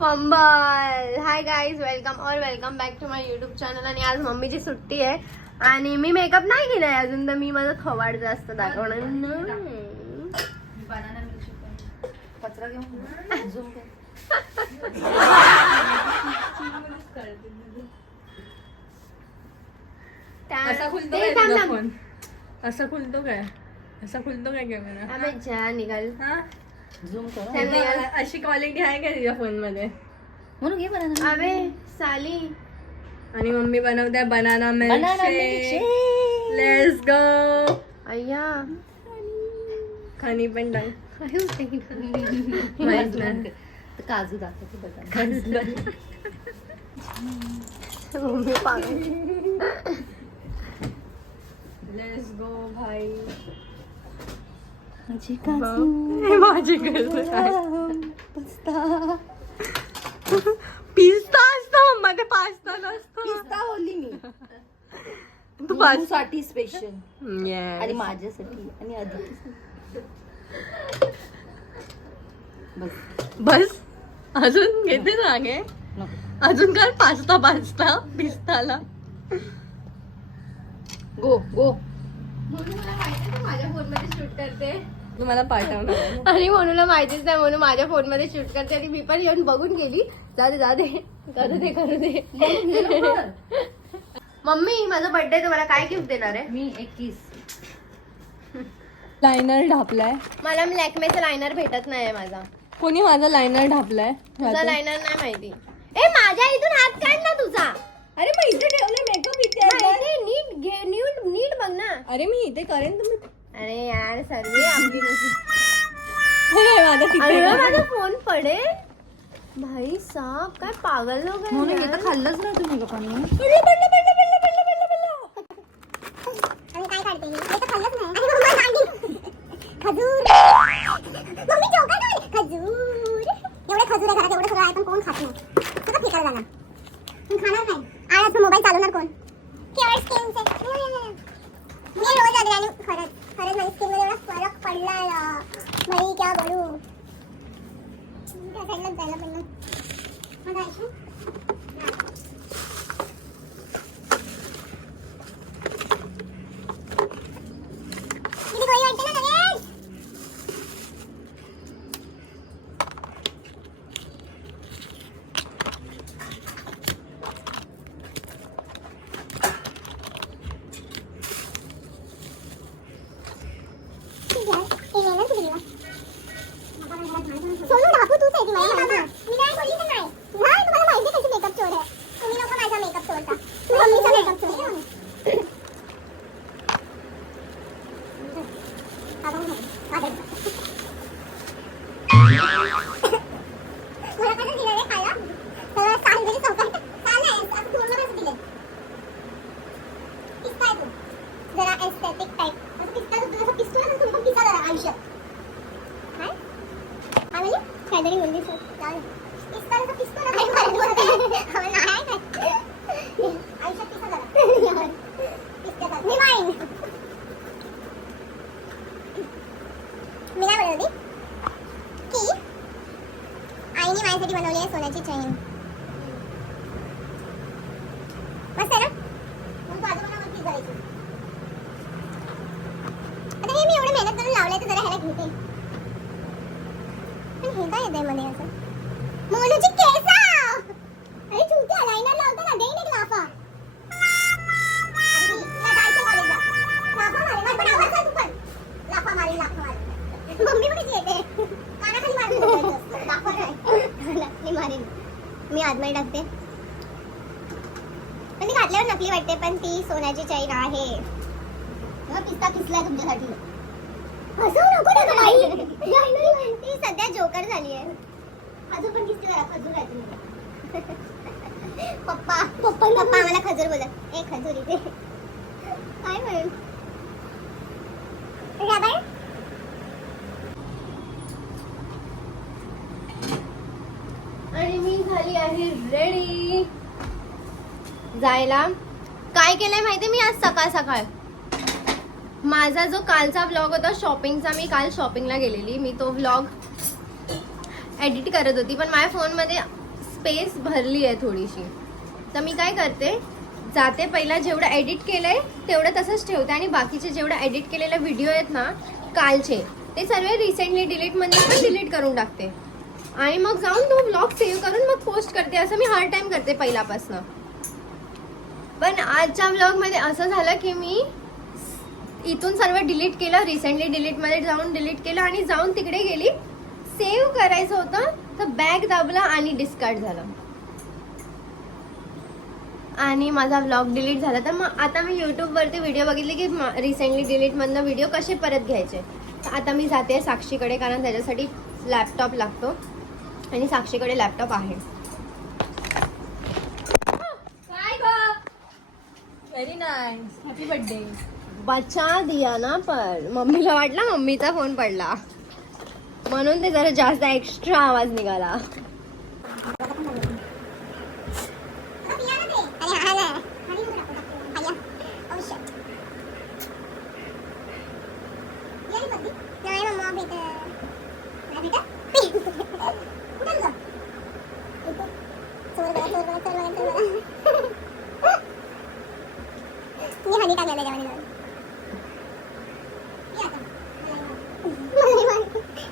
Fumble. Hi guys, welcome back to my YouTube channel. आणि आज मम्मीची सुट्टी आहे आणि मी मेकअप नाही केलाय अजून, तर मी माझा थवाड जास्त दाखवणार कचरा घेऊन असा खुलतो काय कॅमेरा निघाल. झूम कर. अशी क्वालिटी आहे का तुझ्या फोन मध्ये? म्हणून घे बनाना. अबे साली. आणि मम्मी बनवते बनाना मिल्कशेक. Let's go. अय्या खानी पण टाक. काजू दाखवते बघा. मम्मी पागल. लेट्स गो भाई. माझी पिस्ता असतो मध्ये, पास्ता नसतो. पिस्ता बोलली मी. तू साठी स्पेशल आणि माझ्यासाठी आणि बस अजून घेते ना गे. अजून काय पास्ता पिस्ताला गो गो. माझ्या फोन मध्ये शूट करते. तुम्हाला पाठवणार आणि म्हणून माहितीच नाही, म्हणून माझ्या फोन मध्ये शूट करते. आणि मी पण येऊन बघून गेली. जा दे करू दे. मम्मी माझा बर्थडे, तुम्हाला काय गिफ्ट देणार आहे? मी 21 लायनर ढापलाय. मला लॅक्मेचा लायनर भेटत नाही माझा. कोणी माझा लायनर ढापलाय? तुझा लायनर नाही माहिती. ए माझ्या इथून हात काढ ना तुझा. अरे मग इथे ठेवले मेकअप इथे. नीट घे, नीट बघ ना. अरे मी इथे करेन तुम्ही. अरे यार सर्व आपली माझा माझा फोन पडे. भाई साहब काय पागल लोक आहे. म्हणून इथं खाल्लंच नाही तुम्ही लोकांनी. काय काढते हे तर खाल्लंच नाही. खजूर. मम्मी चौका कर. खजूर. एवढे खजूर आहे घरात, एवढं सगळं आहे पण कोण खात नाही. सगळं फेकायला जाणार. पण खाणार नाही. आज मोबाईल चालवणार कोण? केवळ स्किनचे. मी रोज आले आणि खरंच माझ्या स्किन मध्ये एवढा फरक पडलाय. भाई क्या बोलू. त्या साईडलाच जायला पण माझा ऐकू. किती गोळी वाटते ना लगेच. सोनू ढाकू तूच आहे ती माझ्या. मी नाही बोलली तर नाही. नाही तुम्हाला माहिती कशी मेकअप चोर आहे. तुम्ही लोक माझा मेकअप चोरता. मम्मीचा मेकअप चोर आहे. मला कसं दिलं रे खायला? सगळं साल म्हणजे चौकात. साल नाही, असं पूर्ण कसं दिलं? पिस्ता आहे तू. जरा एस्थेटिक टाईप. असं पिस्ता तू जसं पिस्तूल असं तुम्ही पण पिस्ता जरा आयुष्यात. काय? काय म्हणजे? काहीतरी बोलली सर. जाऊ दे. पिस्ता जसं पिस्तूल नाही मारत. नाही काय? आयुष्यात पिस्ता जरा. पिस्त्याचा. मी मारीन. मी काय बोलत होती? की आईने माझ्यासाठी बनवली आहे सोन्याची चैन. मस्त आहे ना? मग तू आजोबांना मग करायची. आता हे मी एवढं मेहनत करून लावलंय तर जरा ह्याला घेते. पण हे काय येतंय मध्ये असं? मोनूची केस. अरे चुत्या लायनर लावता ना, देईन एक लाफा. आणि तिला जायचं कॉलेजला. लाफा मारेल. पण आवाज तू पण. लाफा मारेल. मम्मी पण येते. कानाखाली मारेल. लाफा नाही. नकली मारेल. मी आतमध्ये टाकते. पण ती घातल्यावर नकली वाटते, पण ती सोन्याची चैन आहे. पिस्ता किसलाय तुमच्यासाठी. हसवू नको ना बाई. ती सध्या जोकर झाली आहे. अजून पण किसते जरा. खजूर आहे. पप्पा मला खजूर बोलत. ए खजूर इथे. काय म्हणून आणि मी झाली आहे रेडी जायला. काय केलंय माहितीये मी आज सकाळ माझा जो कालचा व्लॉग होता शॉपिंगचा, मी काल शॉपिंगला गेलेली. मी तो व्लॉग एडिट करत होती पण माझ्या फोनमध्ये स्पेस भरली आहे थोडीशी. तर मी काय करते, जाते पहिला जेवढं एडिट केलंय तेवढं तसंच ठेवते आणि बाकीचे जेवढं एडिट केलेले व्हिडिओ आहेत ना कालचे, ते सर्व रिसेंटली डिलीटमध्ये पण डिलीट करून टाकते आणि मग जाऊन तो व्लॉग सेव्ह करून मग पोस्ट करते. असं मी हर टाइम करते पहिल्यापासून. पण आजच्या व्लॉगमध्ये असं झालं की मी इथून सर्व डिलीट केलं, रिसेंटली डिलीटमध्ये जाऊन डिलीट केलं आणि जाऊन तिकडे गेली, सेव्ह करायचं होतं तर बॅग दाबला आणि डिस्कार्ड झालं आणि माझा व्लॉग डिलीट झाला. तर मग आता मी यूट्यूबवरती व्हिडिओ बघितले की रिसेंटली डिलीटमधनं व्हिडिओ कसे परत घ्यायचे. तर आता मी जाते साक्षीकडे, कारण त्याच्यासाठी लॅपटॉप लागतो आणि साक्षीकडे लॅपटॉप आहे. Very nice, happy birthday. बचा दिया ना, पर मम्मीला वाटला मम्मीचा फोन पडला म्हणून ते जरा जास्त एक्स्ट्रा आवाज निघाला.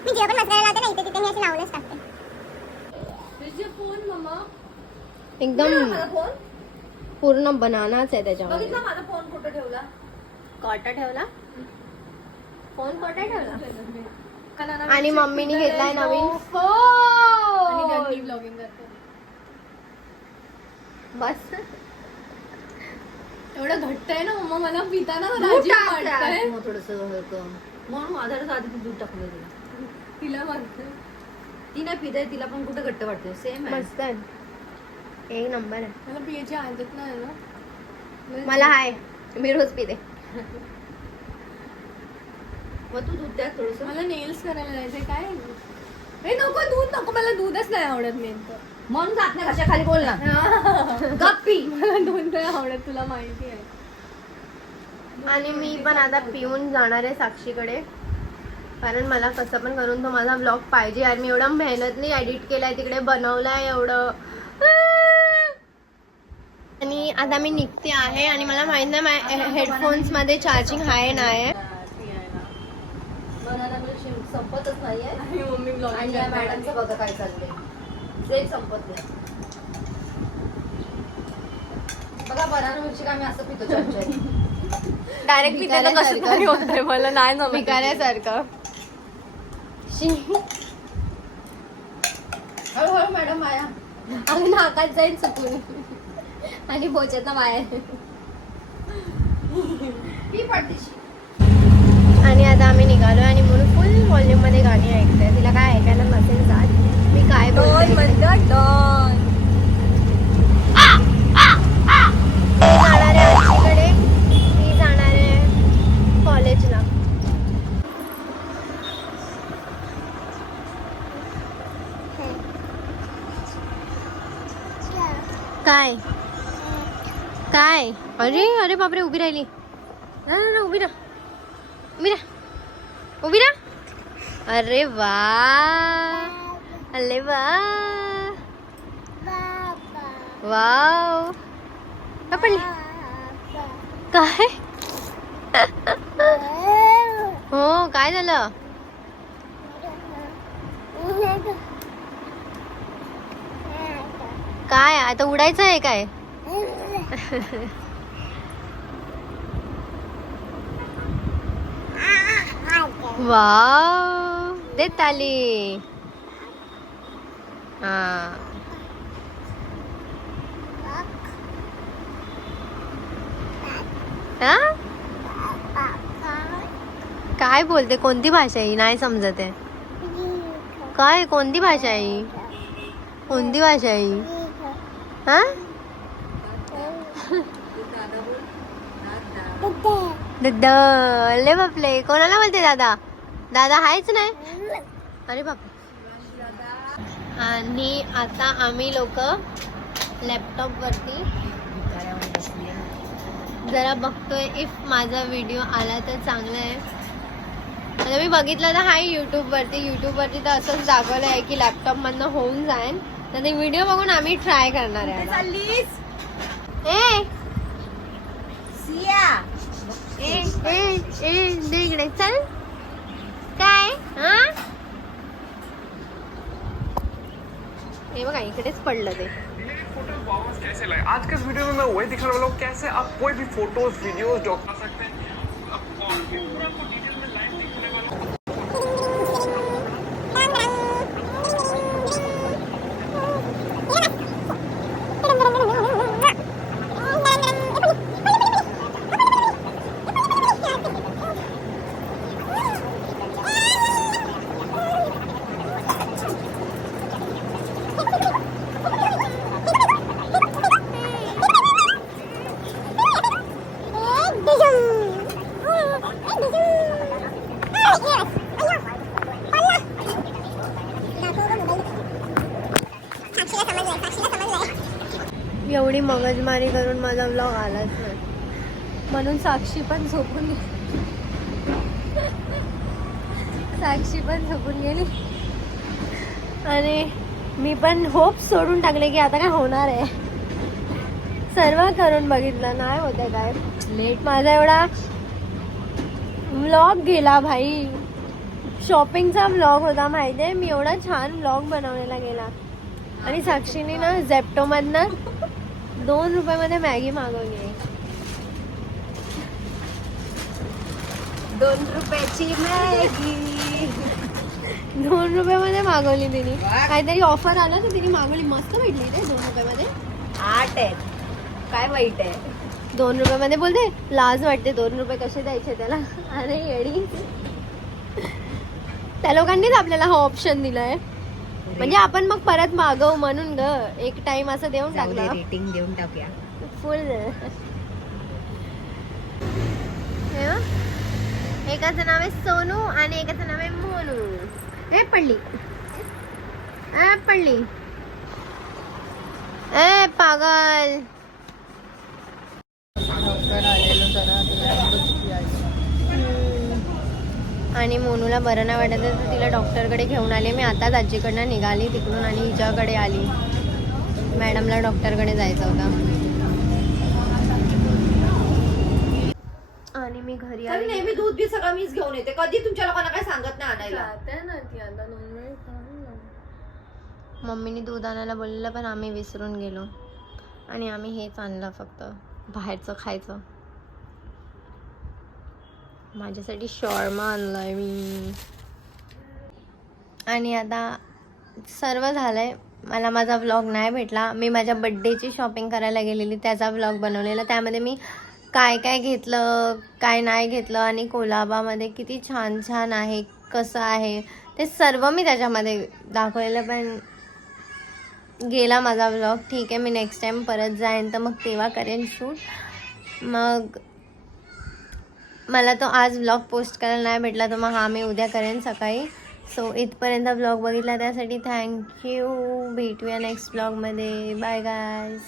मी जेव्हा पण मसाला लावते ना इथे तिथे मी असे लावूनच टाकते. फोन मम्मा, एकदम माझा फोन पूर्ण बनानाच आहे त्याच्यामध्ये. बघितला माझा फोन कुठं ठेवला. कोटा ठेवला, फोन कोटा ठेवला आणि आणि मम्मीने घेतलाय नवीन त्यांनी फोन. ब्लॉगिंग करते. बस एवढं घट्ट आहे ना मम्मा, मला पिताना वाटतंय. मग थोडस म्हणून माझ्या आधी दूध टाकलं तिला वाटतं. ती नाही पिते, तिला पण कुठं घट्ट वाटतं. सेम आहे, मस्त आहे, एक नंबर आहे. मला पियाची आदत नाही ना. मला आहे, मी रोज पिते. मग तू दूध द्या थोडस. मला नेल्स करायला जायचंय. काय हे नको, दूध नको, मला दूधच नाही आवडत नेमकं. म्हणून जात नाही कशा खाली, बोल ना. गप्पी, मला दूध नाही आवडत, तुला माहिती आहे. आणि मी पण आता पिऊन जाणार आहे साक्षीकडे, कारण मला कसं पण करून तो माझा ब्लॉग पाहिजे यार. मी एवढा मेहनतने एडिट केलाय, तिकडे बनवलाय एवढं. आणि आता मी निघते आहे आणि मला माहित नाही माझ्या हेडफोन्स मध्ये चार्जिंग आहे नाही. संपतच नाहीये मम्मी ब्लॉग. आणि या मॅडमचं बघा काय चाललंय, जे संपत नाही. बघा बनाना मिरची आम्ही असं पितो चमच्याने डायरेक्टली मला नाही जमत. भिकाऱ्यासारखं. हळूहळू मॅडम माया. आणि नाकात जाईल चुकून आणि बोचात बाहेर. ती पडतीशी. आणि आता आम्ही निघालो आणि म्हणून फुल व्हॉल्यूम मध्ये गाणी ऐकते. तिला काय ऐकायला नसेल जात मी काय बोलते. मी जाणार आहे आजीकडे, मी जाणार आहे कॉलेजला. काय काय, अरे अरे बापरे, उभी राहिली. उभी राहा, उभी राहा, उभी राहा. अरे वा, अरे वा, वाव. पडली काय? हो, काय झालं? काय आता उडायचं आहे काय? वाव, देत आली. हा, काय बोलते? कोणती भाषा आहे? नाही समजत आहे. काय, कोणती भाषा आहे? कोणती भाषा आहे? हा, दादा. बापले, कोणाला बोलते दादा? दादा हायच नाही. अरे बाप. आणि आता आम्ही लोक लॅपटॉप वरती जरा बघतोय इफ माझा व्हिडिओ आला तर चांगला आहे. आता मी बघितलं तर हाय यूट्यूबवरती तर असंच दाखवलं आहे की लॅपटॉप मधनं होऊन जाईल. तर ते व्हिडिओ बघून आम्ही ट्राय करणार आहे आता. चाललीस ए सिया दे इकडे चल. काय हा हे बघा इकडेच पडलं ते. फोटोज वापस कैसे लाए? आज के इस वीडियो में मैं वही दिखाने वाला हूँ कैसे आप कोई भी फोटोज वीडियोस डॉक्टर सकते हैं. और पूरा आपको डिटेल में लाइव दिखाने वाला हूँ. एवढी मगजमारी करून माझा व्लॉग आलाच नाही म्हणून साक्षी पण झोपून गेली आणि मी पण होप सोडून टाकले की आता काय होणार आहे. सर्व करून बघितलं नाही होतं काय. लेट माझा एवढा व्लॉग गेला भाई. शॉपिंगचा व्लॉग होता माहितीये. मी एवढा छान व्लॉग बनवलेला गेला आणि साक्षीने ना झेप्टो मधनं 2 रुपयामध्ये मॅगी मागवली. 2 रुपयाची मॅगी 2 रुपयामध्ये मागवली तिने. काहीतरी ऑफर आलं तर तिने मागवली. मस्त भेटली ते 2 रुपयामध्ये. 8 आहे काय वाईट आहे. 2 रुपयामध्ये बोलते लाज वाटते. 2 रुपये कसे द्यायचे त्याला. अरे येडी. त्या लोकांनीच आपल्याला हा ऑप्शन दिलाय म्हणजे आपण मग परत मागवू म्हणून ग. एक टाइम असं देऊन टाकला. रेटिंग देऊन टाकूया. फुल. एकाचं नाव आहे सोनू आणि एकाचं नाव आहे मोनू. हे पडली ए पागल. आणि मोनूला बरं नाही वाटत तर तिला डॉक्टरकडे घेऊन आले. मी आताच आजीकडनं निघाली तिकडून आणि हिच्याकडे आली. मॅडमला डॉक्टरकडे जायचं होतं आणि मी घरी आली. नेहमी दूध बी सगळं मीच घेऊन येते. कधी तुमच्या लोकांना काय सांगत नाही आणायला. मम्मीने दूध आणायला बोललेलं पण आम्ही विसरून गेलो आणि आम्ही हेच आणलं फक्त बाहेरचं खायचं. माझ्यासाठी शॉर्मा आणलाय मी. आणि आता सर्व झालंय. मला माझा व्लॉग नाही भेटला. मी माझ्या बड्डेची शॉपिंग करायला गेलेली त्याचा व्लॉग बनवलेला. त्यामध्ये मी काय काय घेतलं काय नाही घेतलं आणि कोलाबामध्ये किती छान छान आहे कसं आहे ते सर्व मी त्याच्यामध्ये दाखवलेलं. पण गेला माझा व्लॉग. ठीक आहे मी नेक्स्ट टाईम परत जाईन तर मग तेव्हा करेन शूट. मग मला तो आज व्लॉग पोस्ट करायला नाही भेटला तर मग हा मी उद्या करेन सकाळी. सो इथपर्यंत व्लॉग बघितला त्यासाठी थँक्यू. भेटूया नेक्स्ट व्लॉगमध्ये. Bye guys.